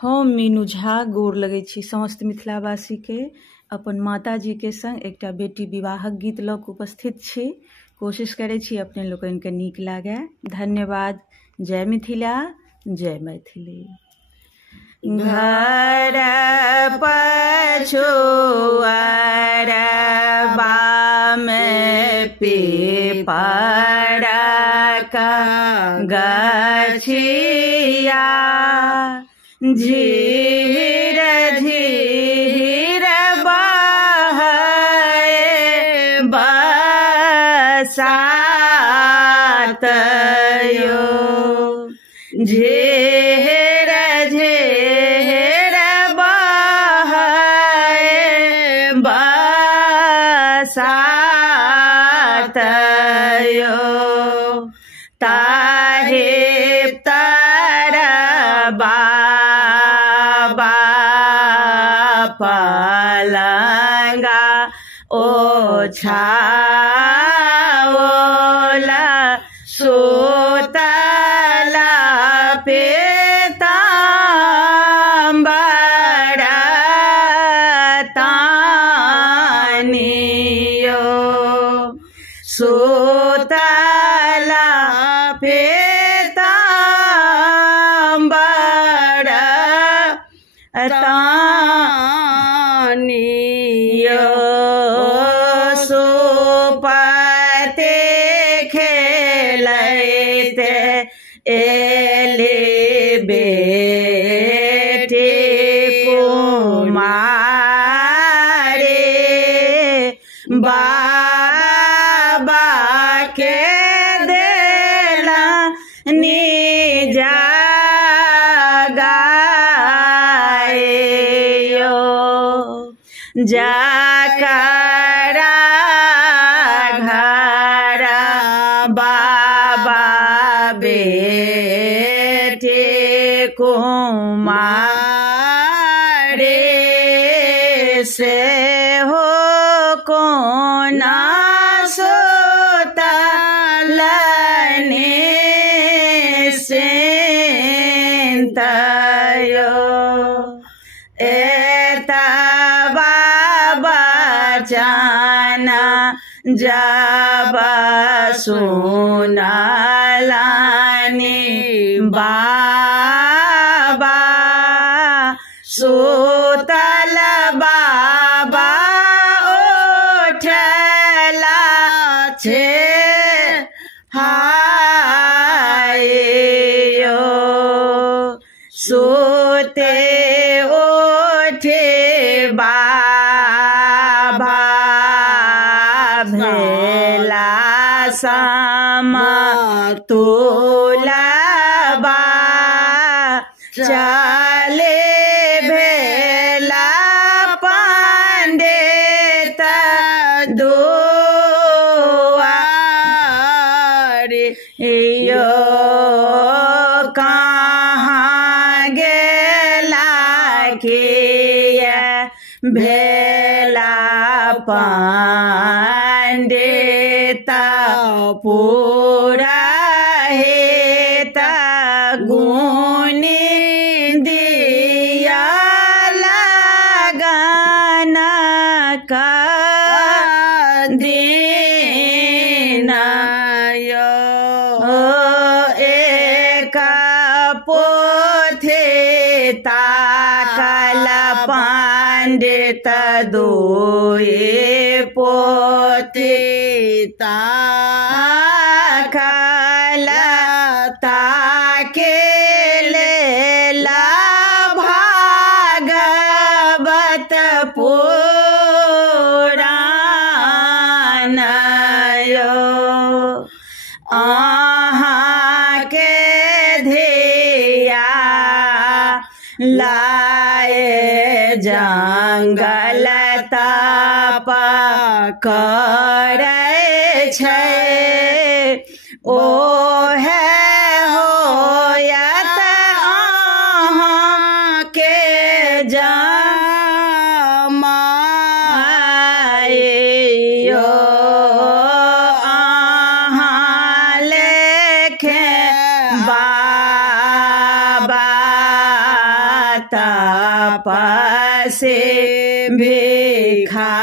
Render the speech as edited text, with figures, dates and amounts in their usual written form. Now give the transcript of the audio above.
हम मीनू झा गोर लगै छी समस्त मिथिलावासी के अपन माताजी के संग एकटा बेटी विवाहक गीत लऽ कऽ उपस्थित छी। कोशिश करै छी अपने लोकनि के नीक लागे। धन्यवाद। जय मिथिला, जय मैथिली। घर पछुआरबा में पीपरक गछिया, झीर झीर बहै बरसात यो, झीर झीर बहै बरसात यो, ताहे तरबा पलंगा ओछाओला सुतला पीताम्बर तानियो, सुतला पीताम्बर तानियो, सुपते खेलैते एले बेटी कुमारी, बाबा के देला निजा जाकरा घर बाबा बेटी कुमारी, से हो कोना सुतलनि सिंतयो, जाना जब सुनलानि बाबा, सुतल बाबा उठला छे हायो, सुते उठे बाबा भेला समतुलबा, चले भेला पंडित दुआरी यो, कहाँ गेला किया भेला पंडित पुरोहित गुनी दिया लगन का दिन यो, एक पोथी ताकल पंडित दुए पोथी ताकल, ताके लेला भागवत पुराण यो, अहाँ के धिया लाए जंगल तप करै छै, ओहे होयत अहाँ के जमाइयो, अहाँ लेखे बाबा माता पासे भिखारे